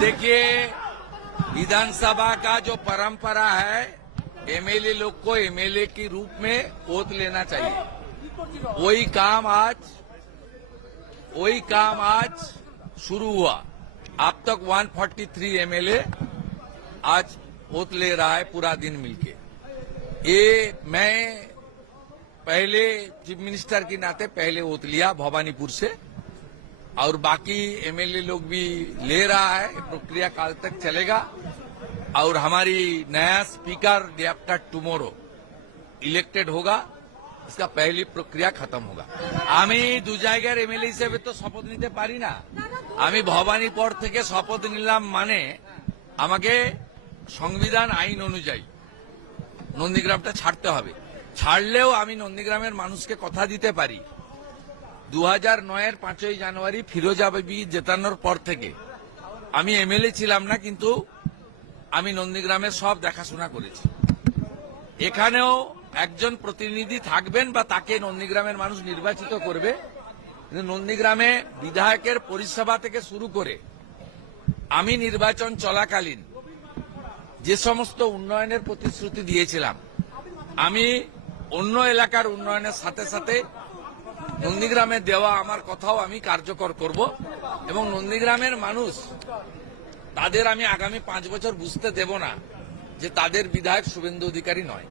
देखिए, विधानसभा का जो परंपरा है, एमएलए लोग को एमएलए के रूप में ओथ लेना चाहिए। वही काम आज शुरू हुआ। अब तक 143 एमएलए आज ओथ ले रहा है पूरा दिन मिलके। ये मैं पहले चीफ मिनिस्टर के नाते पहले ओथ लिया भवानीपुर से, और बाकी एमएलए लोग भी ले रहा है। प्रक्रिया काल तक चलेगा और हमारी नया speaker day after tomorrow elected होगा, इसका पहली प्रक्रिया खत्म होगा। আমি দু জায়গার এমএলএ হিসেবে তো শপথ নিতে পারি না। আমি ভবানীপুর থেকে শপথ নিলাম মানে আমাকে সংবিধান আইন অনুযায়ী নন্দীগ্রামটা ছাড়তে হবে। ছাড়লেও আমি নন্দীগ্রামের মানুষকে কথা দিতে পারি 2009-এর 5ই জানুয়ারি ফিরোজা বিবি জেতানোর পর থেকে আমি এমএলএ ছিলাম না, কিন্তু আমি নন্দীগ্রামের সব দেখাশোনা করেছি। এখানেও একজন প্রতিনিধি থাকবেন বা তাকে নন্দীগ্রামের মানুষ নির্বাচিত করবে। কিন্তু নন্দীগ্রামে বিধায়কের পরিষেবা থেকে শুরু করে আমি নির্বাচন চলাকালীন যে সমস্ত উন্নয়নের প্রতিশ্রুতি দিয়েছিলাম, আমি অন্য এলাকার উন্নয়নের সাথে সাথে নন্দীগ্রামে দেওয়া আমার কথাও আমি কার্যকর করব এবং নন্দীগ্রামের মানুষ তাদের আমি আগামী 5 বছর বুঝতে দেব না যে তাদের বিধায়ক শুভেন্দু অধিকারী নয়।